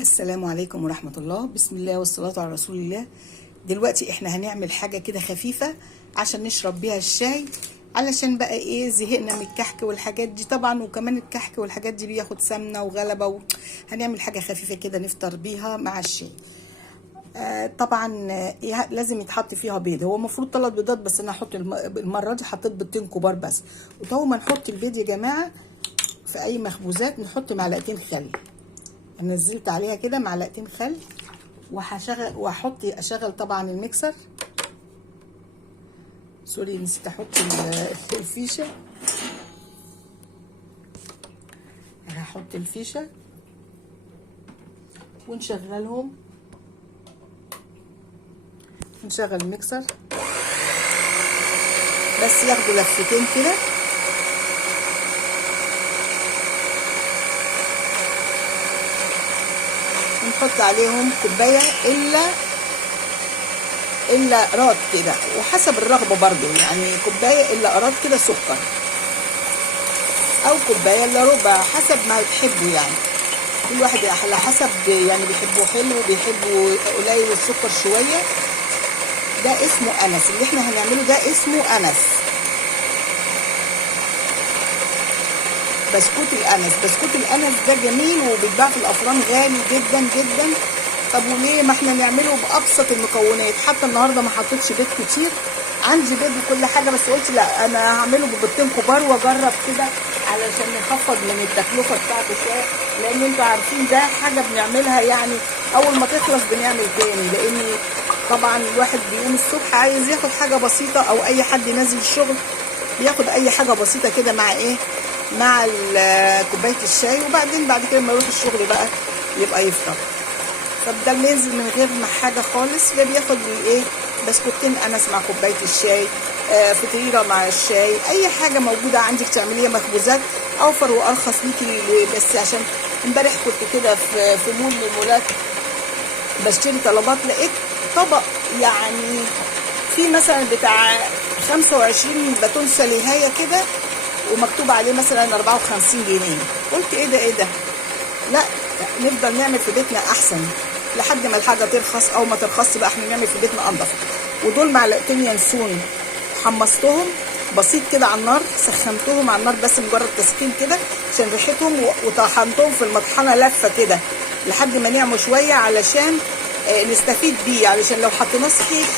السلام عليكم ورحمة الله. بسم الله والصلاة على رسول الله. دلوقتي احنا هنعمل حاجة كده خفيفة عشان نشرب بيها الشاي، علشان بقى ايه، زهقنا من الكحك والحاجات دي طبعا، وكمان الكحك والحاجات دي بياخد سمنة وغلبة هنعمل حاجة خفيفة كده نفطر بيها مع الشاي. طبعا لازم يتحط فيها بيض. هو المفروض 3 بيضات، بس انا هحط المرة دي حطيت بيضتين كبار بس. وطول ما نحط البيض يا جماعة في اي مخبوزات نحط معلقتين خل. نزلت عليها كده معلقتين خل، اشغل طبعا الميكسر. سوري نسيت احط الفيشه. هحط الفيشه ونشغلهم، نشغل الميكسر بس ياخدوا لفتين كده. نحط عليهم كوبايه الا قراط كده، وحسب الرغبه برضو، يعني كوبايه الا قراط كده سكر، او كوبايه الا ربع حسب ما تحبوا. يعني كل واحد على حسب، يعني بيحبوا حلو بيحبوا قليل السكر شويه. ده اسمه انس، اللي احنا هنعمله ده اسمه انس، بسكوت الانس. بسكوت الانس ده جميل وبيتباع في الافران، غالي جدا جدا. طب وليه ما احنا نعمله بابسط المكونات؟ حتى النهارده ما حطيتش بيض كتير، عندي بيض وكل حاجه، بس قلت لا انا هعمله ببيضتين كبار واجرب كده علشان نخفض من التكلفه بتاعته شويه، لان انتوا عارفين ده حاجه بنعملها يعني اول ما تخلص بنعمل تاني، لان طبعا الواحد بيقوم الصبح عايز ياخد حاجه بسيطه، او اي حد نازل الشغل ياخد اي حاجه بسيطه كده مع ايه، مع كوبايه الشاي، وبعدين بعد كده لما يروح الشغل بقى يبقى يفطر. طب ده اللي ينزل من غير ما حاجه خالص، ده بياخد الايه، بسكوتين انس مع كوبايه الشاي، فطيره مع الشاي، اي حاجه موجوده عندك تعمليها مخبوزات، اوفر وارخص ليكي. بس عشان امبارح كنت كده في مول من المولات بشتري طلبات، لقيت طبق يعني في مثلا بتاع 25 باتون سليهايه كده، ومكتوب عليه مثلا 54 جنيه. قلت ايه ده لا، نفضل نعمل في بيتنا احسن لحد ما الحاجه ترخص، او ما ترخص بقى احنا نعمل في بيتنا انضف. ودول معلقتين ينسون حمصتهم بسيط كده على النار، سخنتهم على النار بس مجرد تسخين كده عشان ريحتهم، وطحنتهم في المطحنه لفه كده لحد ما نعموا شويه، علشان نستفيد بيه. علشان لو حطيناه صحيح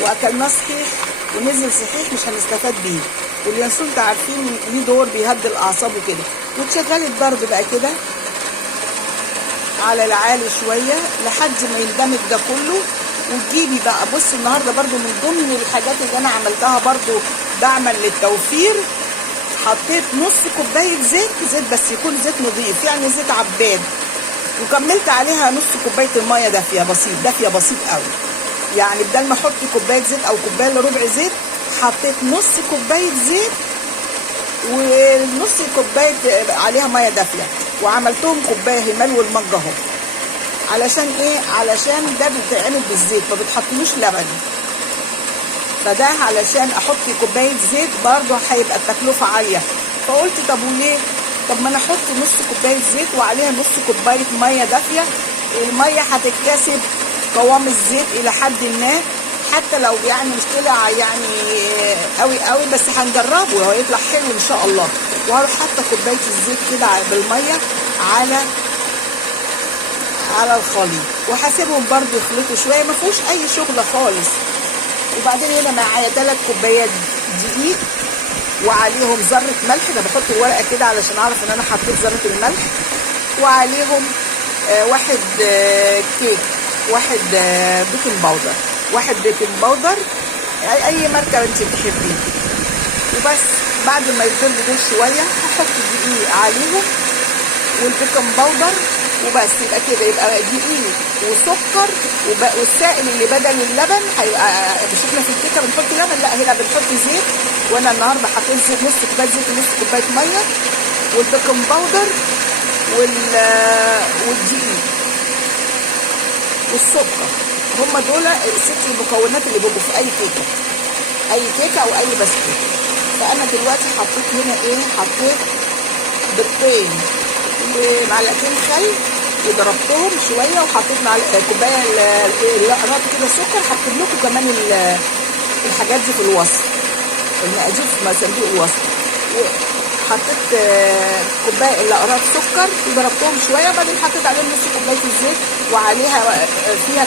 واكلناه صحيح ونزل صحيح مش هنستفاد بيه. واليانسون انتوا عارفين ليه دور بيهدي الاعصاب وكده. وتشغلي الضرب بقى كده على العالي شويه لحد ما يندمج ده كله. وتجيبي بقى، بصي النهارده برده من ضمن الحاجات اللي انا عملتها برده بعمل للتوفير، حطيت نص كوبايه زيت بس يكون زيت نظيف، يعني زيت عباد، وكملت عليها نص كوبايه الميه دافيه بسيط قوي. يعني بدل ما احط كوبايه زيت او كوبايه الا ربع زيت، حطيت نص كوبايه زيت ونص كوبايه عليها ميه دافيه، وعملتهم كوبايه همال والمج اهو. علشان ايه؟ علشان ده بيتعمل بالزيت، ما بتحطلوش لبن، فده علشان احط كوبايه زيت برضه هيبقى التكلفه عاليه. فقلت طب وليه؟ طب ما انا احط نص كوبايه زيت وعليها نص كوبايه ميه دافيه، الميه هتكتسب قوام الزيت الى حد ما، حتى لو يعني مش طلع يعني قوي بس هنجربه وهو يطلع حلو ان شاء الله. وهروح حاطه كوبايه الزيت كده بالميه على الخليط، وهسيبهم برده يخلطوا شويه، ما فيهوش اي شغل خالص. وبعدين هنا معايا 3 كوبايات دقيق، وعليهم ذره ملح. انا بحط الورقه كده علشان اعرف ان انا حطيت ذره الملح. وعليهم 1 كيك، 1 بيكنج باودر، اي ماركه انت بتحبيه. وبس بعد ما يتضربوا دول شويه هحط الدقيق عليهم والبيكنج باودر وبس. يبقى كده، يبقى دقيق وسكر والسائل اللي بدل اللبن هيبقى، مش احنا في الكيكه بنحط لبن، لا هنا بنحط زيت. وانا النهارده حطيت زيت، نص كوبايه زيت ونص كوبايه ميه، والبيكنج باودر والدقيق والسكر، هم دول ال6 المكونات اللي بيبقوا في اي كيكه او اي بسكوت. فانا دلوقتي حطيت هنا ايه، حطيت بيضتين ومعلقتين خل وضربتهم شويه وحطيت مع كوبايه الا كده سكر. هكتب لكم كمان الحاجات دي في الوصف، المقادير في صندوق الوصف. وحطيت كوبايه الا سكر وضربتهم شويه، وبعدين حطيت عليهم نص كوبايه الزيت، وعليها فيها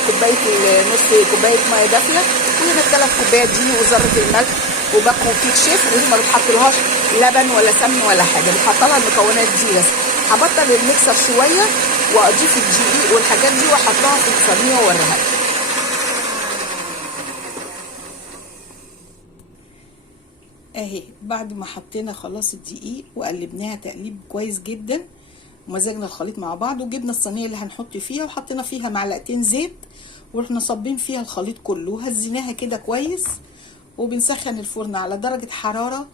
نص كوبايه ميه دافيه، وهنا ال3 كوبايات دي وذره الملح وباكو كيك شيف، ودي ما بتحطلهاش لبن ولا سمن ولا حاجه، بنحط لها المكونات دي بس. هبطل الميكسر شويه واضيف الدقيق والحاجات دي واحطها في الصينيه واوريها لكم. اهي بعد ما حطينا خلاص الدقيق وقلبناها تقليب كويس جدا ومزجنا الخليط مع بعض، وجبنا الصينيه اللي هنحط فيها وحطينا فيها معلقتين زيت، ورحنا صابين فيها الخليط كله، هزيناها كده كويس، وبنسخن الفرن على درجه حراره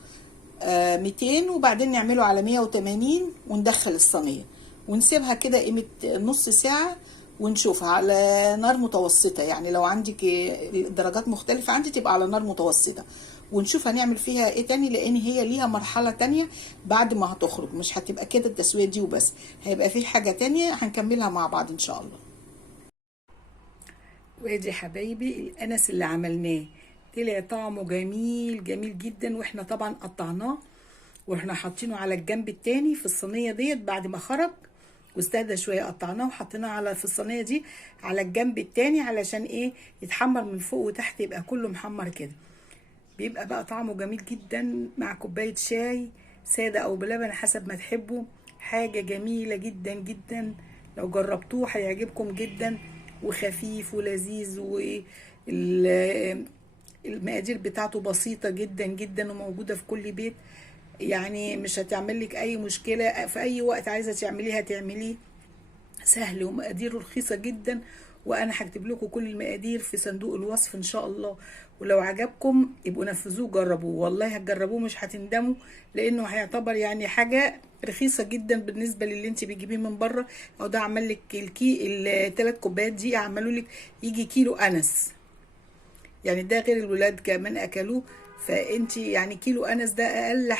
200، وبعدين نعمله على 180 وندخل الصينيه ونسيبها كده قيمه نص ساعه ونشوفها على نار متوسطه. يعني لو عندك درجات مختلفه عندي تبقى على نار متوسطه، ونشوف هنعمل فيها ايه تاني، لان هي ليها مرحله تانية بعد ما هتخرج، مش هتبقى كده التسويه دي وبس، هيبقى في حاجه تانية هنكملها مع بعض ان شاء الله. وادي حبايبي الانس اللي عملناه، طلع طعمه جميل جميل جدا، واحنا طبعا قطعناه واحنا حاطينه على الجنب التاني في الصينيه ديت. بعد ما خرج واستهدى شويه قطعناه وحطيناه في الصينيه دي على الجنب التاني، علشان ايه؟ يتحمر من فوق وتحت، يبقى كله محمر كده، بيبقى بقى طعمه جميل جدا مع كوبايه شاي ساده او بلبن حسب ما تحبوا. حاجه جميله جدا جدا، لو جربتوه هيعجبكم جدا، وخفيف ولذيذ، والمقادير بتاعته بسيطه جدا جدا وموجوده في كل بيت، يعني مش هتعمل لك اي مشكله، في اي وقت عايزه تعمليه هتعمليه، سهل ومقاديره رخيصه جدا. وانا هكتب لكم كل المقادير في صندوق الوصف ان شاء الله، ولو عجبكم يبقوا نفذوه جربوه، والله هتجربوه مش هتندموا، لانه هيعتبر يعني حاجه رخيصه جدا بالنسبه للي انت بتجيبيه من بره. او ده عمل لك ال3 كوبايات دي عملوا لك يجي كيلو انس، يعني ده غير الولاد كمان اكلوه، فانت يعني كيلو انس ده اقل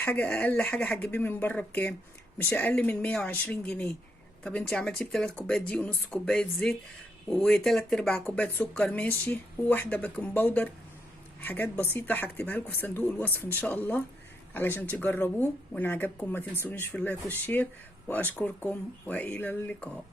حاجه هتجيبيه من بره بكام؟ مش اقل من 120 جنيه. طب انت عملتيه ب3 كوبايات دي ونص كوبايه زيت و3/4 كوبايه سكر ماشي، وواحده بيكنج باودر، حاجات بسيطه هكتبها لكم في صندوق الوصف ان شاء الله علشان تجربوه. وان عجبكم ما تنسونيش في اللايك والشير، واشكركم والى اللقاء.